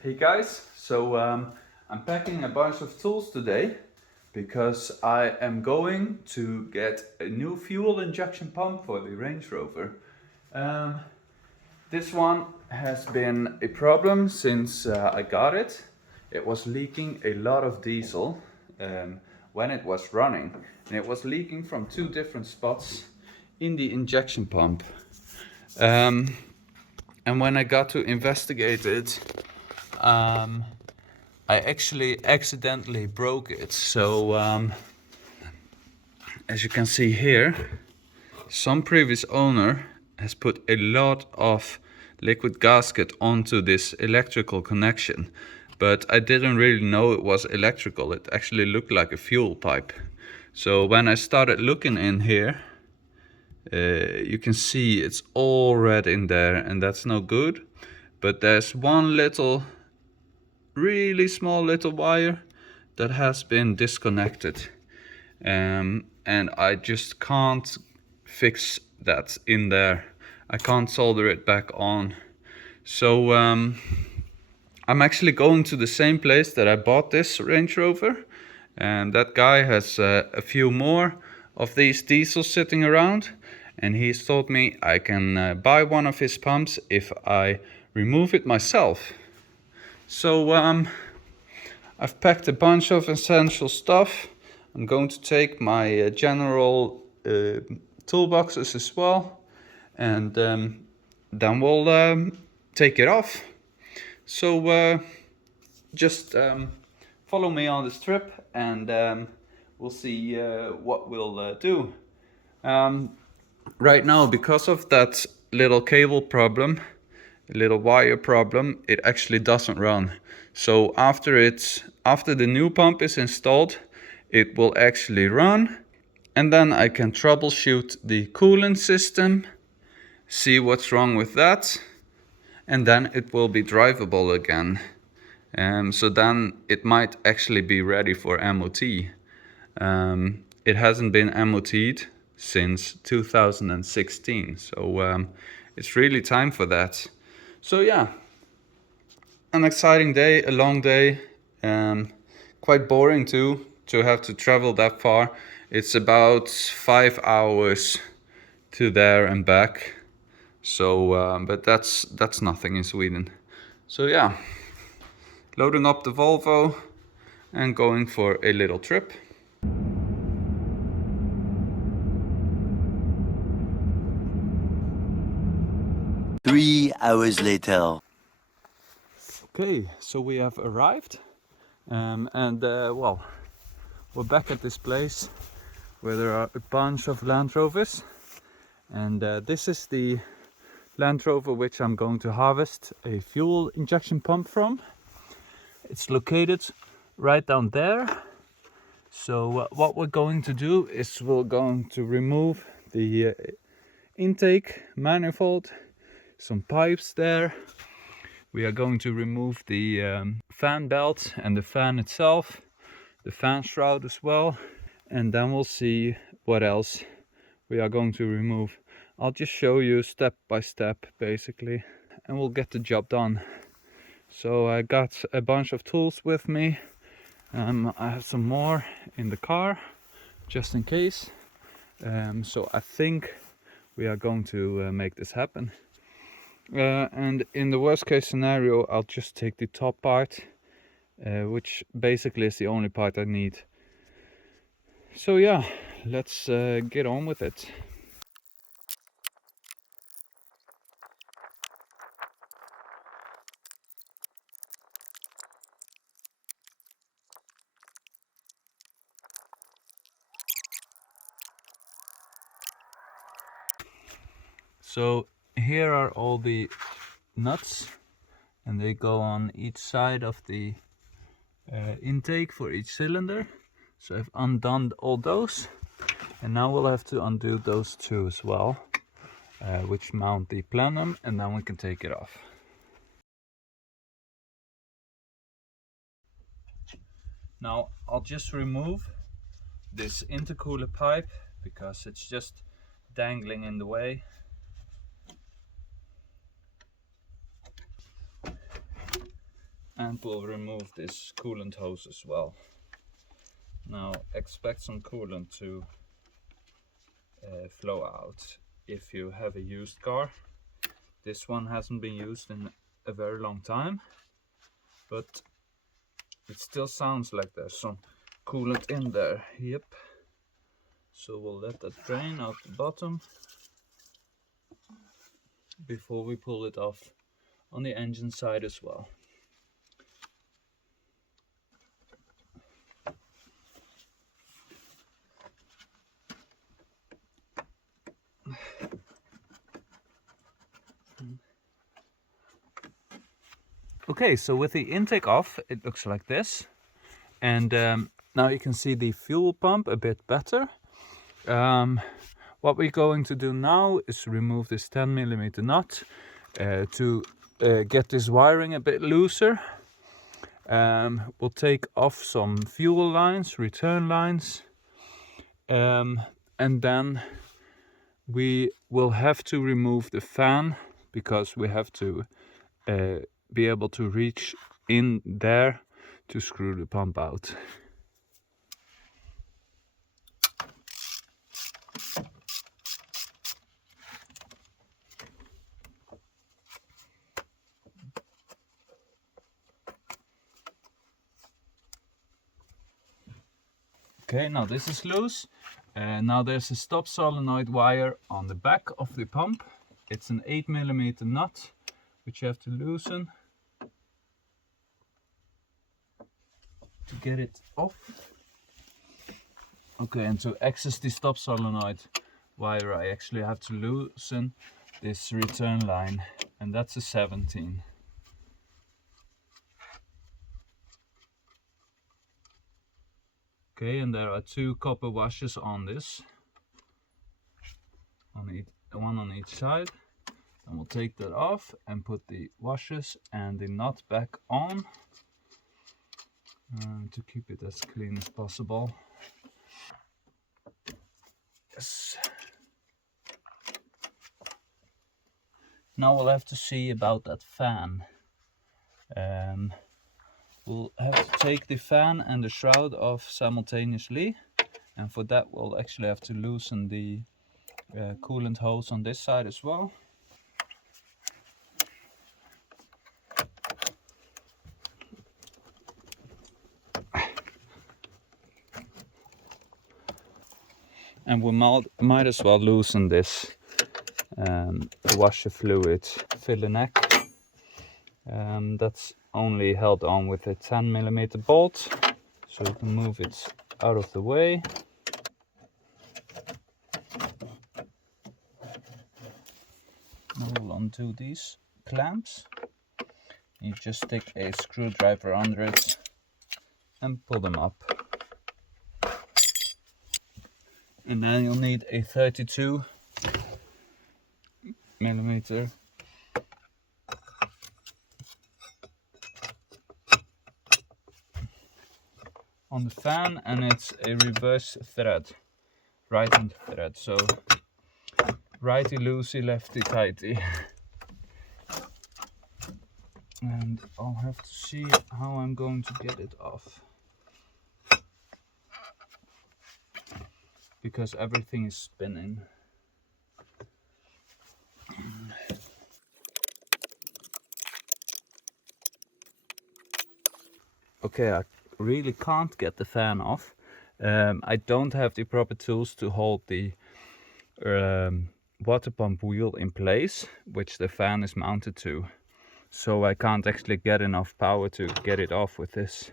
Hey guys, I'm packing a bunch of tools today because I am going to get a new fuel injection pump for the Range Rover. Um, this one has been a problem since I got it. It was leaking a lot of diesel when it was running, and it was leaking from two different spots in the injection pump. And when I got to investigate it, I actually accidentally broke it. As you can see here, some previous owner has put a lot of liquid gasket onto this electrical connection, but I didn't really know it was electrical. It actually looked like a fuel pipe. So when I started looking in here, you can see it's all red in there, and that's no good. But there's one really small little wire that has been disconnected, and I just can't fix that in there. I can't solder it back on. So I'm actually going to the same place that I bought this Range Rover, and that guy has a few more of these diesels sitting around, and he's told me I can buy one of his pumps if I remove it myself. So I've packed a bunch of essential stuff. I'm going to take my general toolboxes as well, and then we'll take it off. So just follow me on this trip, and we'll see what we'll do. Right now, because of that little cable problem, a little wire problem, it actually doesn't run. So after the new pump is installed, it will actually run, and then I can troubleshoot the coolant system, see what's wrong with that, and then it will be drivable again. So then it might actually be ready for MOT. It hasn't been MOT'd since 2016, so it's really time for that. So yeah, an exciting day, a long day, quite boring too, to have to travel that far. It's about 5 hours to there and back. So, but that's nothing in Sweden. So yeah, loading up the Volvo and going for a little trip. Three hours later. Okay, so we have arrived, well, we're back at this place where there are a bunch of Land Rovers, and this is the Land Rover which I'm going to harvest a fuel injection pump from. It's located right down there. So what we're going to do is we're going to remove the intake manifold, some pipes there. We are going to remove the fan belt and the fan itself, the fan shroud as well, and then we'll see what else we are going to remove. I'll just show you step by step basically, and we'll get the job done. So I got a bunch of tools with me. I have some more in the car just in case. So I think we are going to make this happen. And in the worst case scenario, I'll just take the top part, which basically is the only part I need. So yeah, let's get on with it. So here are all the nuts, and they go on each side of the intake for each cylinder. So I've undone all those, and now we'll have to undo those two as well, which mount the plenum, and then we can take it off. Now I'll just remove this intercooler pipe because it's just dangling in the way. and we'll remove this coolant hose as well. Now expect some coolant to flow out if you have a used car. This one hasn't been used in a very long time, but it still sounds like there's some coolant in there. Yep. So we'll let that drain out the bottom before we pull it off on the engine side as well. Okay, so with the intake off, it looks like this. And now you can see the fuel pump a bit better. What we're going to do now is remove this 10mm nut to get this wiring a bit looser. We'll take off some fuel lines, return lines, and then we will have to remove the fan because we have to be able to reach in there to screw the pump out. Okay, now this is loose. Now there's a stop solenoid wire on the back of the pump. It's an 8mm nut, which you have to loosen to get it off. Okay, and to access the stop solenoid wire, I actually have to loosen this return line, and that's a 17. Okay, and there are 2 copper washers on this, one on each side. And we'll take that off and put the washers and the nut back on to keep it as clean as possible. Yes. Now we'll have to see about that fan. We'll have to take the fan and the shroud off simultaneously, and for that we'll actually have to loosen the coolant hose on this side as well. And we might as well loosen this washer fluid filler neck. That's only held on with a 10mm bolt, so you can move it out of the way. Now we'll undo these clamps. You just stick a screwdriver under it and pull them up. And then you'll need a 32mm on the fan, and it's a reverse thread, right-hand thread, so righty loosey, lefty tighty. And I'll have to see how I'm going to get it off, because everything is spinning. Okay, I really can't get the fan off. I don't have the proper tools to hold the water pump wheel in place, which the fan is mounted to. So I can't actually get enough power to get it off with this.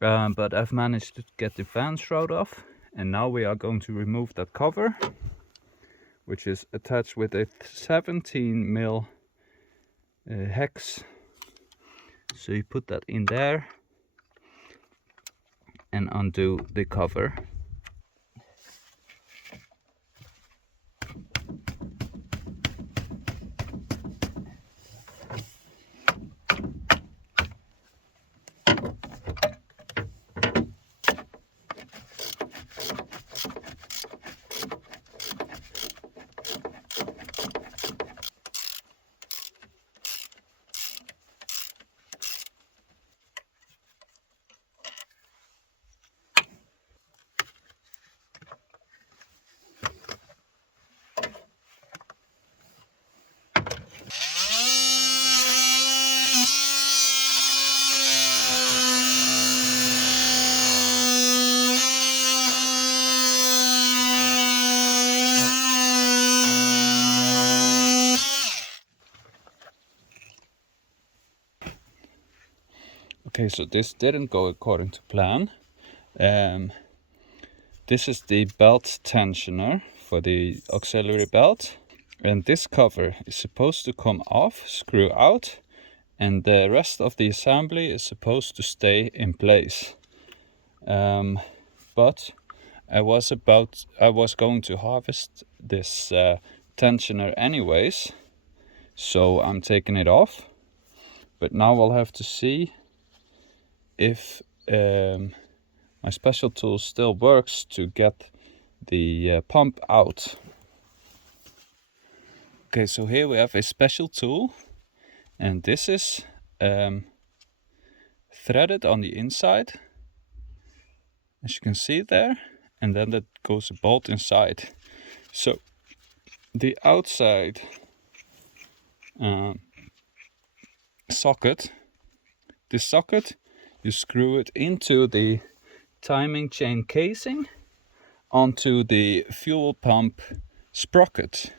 But I've managed to get the fan shroud off, and now we are going to remove that cover, which is attached with a 17mm hex. So you put that in there and undo the cover. Okay, so this didn't go according to plan. This is the belt tensioner for the auxiliary belt, and this cover is supposed to come off, screw out, and the rest of the assembly is supposed to stay in place. But I was going to harvest this tensioner anyways, so I'm taking it off. But now we'll have to see if my special tool still works to get the pump out. Okay, so here we have a special tool, and this is threaded on the inside, as you can see there, and then that goes a bolt inside. So the outside socket, this socket, you screw it into the timing chain casing onto the fuel pump sprocket,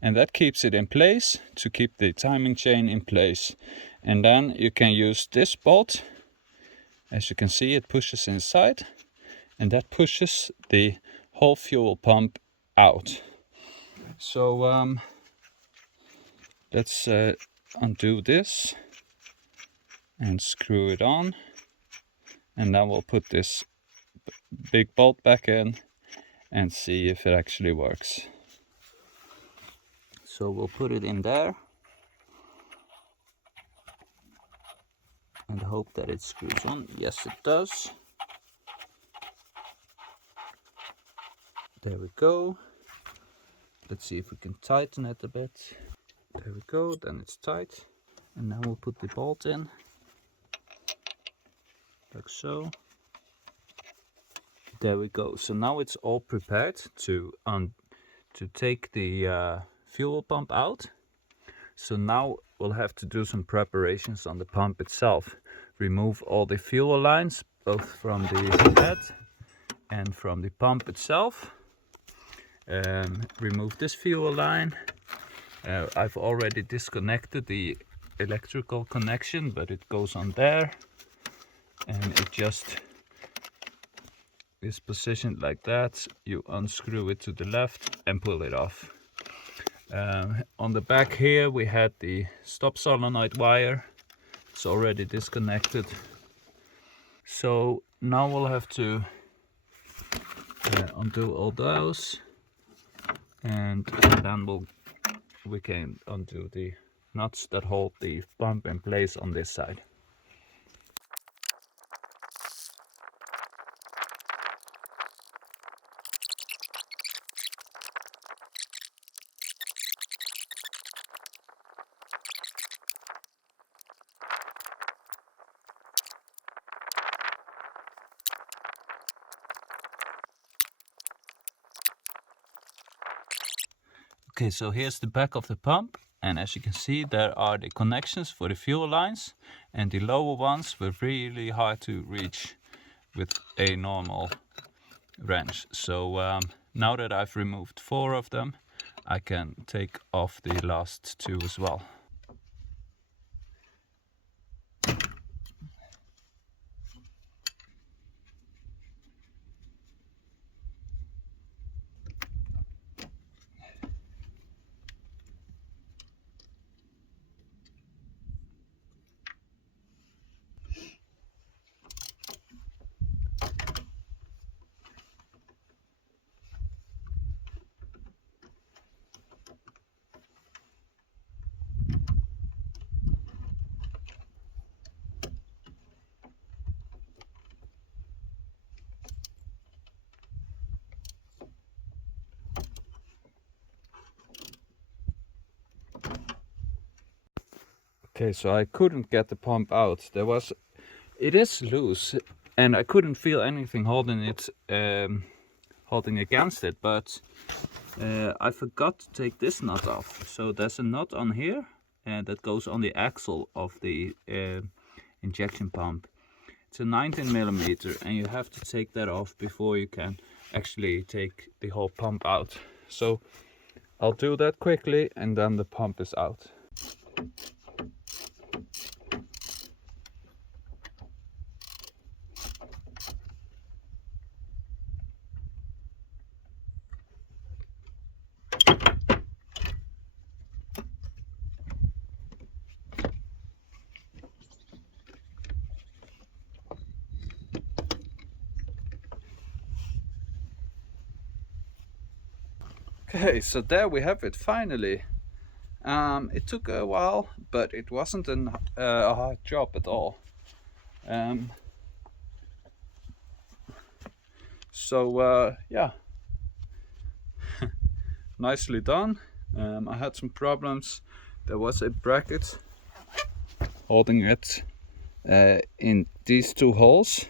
and that keeps it in place to keep the timing chain in place. And then you can use this bolt. As you can see, it pushes inside, and that pushes the whole fuel pump out. So let's undo this and screw it on, and then we'll put this big bolt back in and see if it actually works. So we'll put it in there and hope that it screws on. Yes, it does. There we go. Let's see if we can tighten it a bit. There we go, then it's tight. And now we'll put the bolt in, like so. There we go. So now it's all prepared to take the fuel pump out. So now we'll have to do some preparations on the pump itself. Remove all the fuel lines, both from the head and from the pump itself. Remove this fuel line. I've already disconnected the electrical connection, but it goes on there, and it just is positioned like that. You unscrew it to the left and pull it off. On the back here we had the stop solenoid wire. It's already disconnected. So now we'll have to undo all those, and then we can undo the nuts that hold the pump in place on this side. Okay, so here's the back of the pump, and as you can see, there are the connections for the fuel lines, and the lower ones were really hard to reach with a normal wrench. So now that I've removed 4 of them, I can take off the last 2 as well. Okay, so I couldn't get the pump out. It is loose, and I couldn't feel anything holding it, holding against it. But I forgot to take this nut off. So there's a nut on here, and that goes on the axle of the injection pump. It's a 19mm, and you have to take that off before you can actually take the whole pump out. So I'll do that quickly, and then the pump is out. Okay, so there we have it, finally. It took a while, but it wasn't a hard job at all. Yeah, nicely done. I had some problems. There was a bracket holding it in these two holes.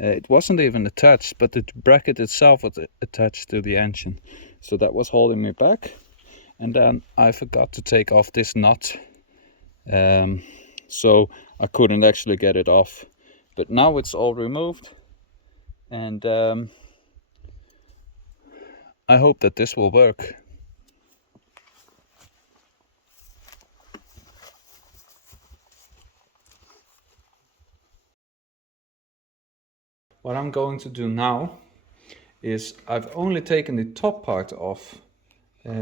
It wasn't even attached, but the bracket itself was attached to the engine, so that was holding me back. And then I forgot to take off this nut, so I couldn't actually get it off. But now it's all removed, and I hope that this will work. What I'm going to do now is I've only taken the top part off,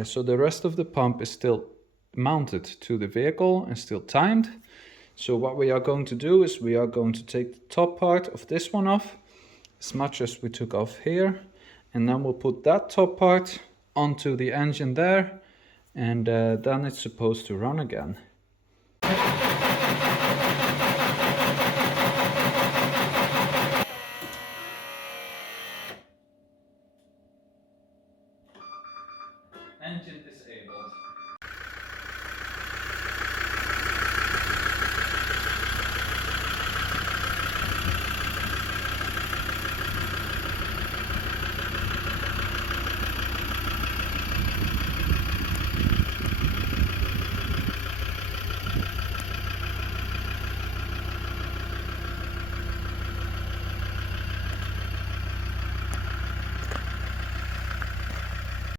so the rest of the pump is still mounted to the vehicle and still timed. So what we are going to do is we are going to take the top part of this one off, as much as we took off here, and then we'll put that top part onto the engine there, and then it's supposed to run again. Engine disabled.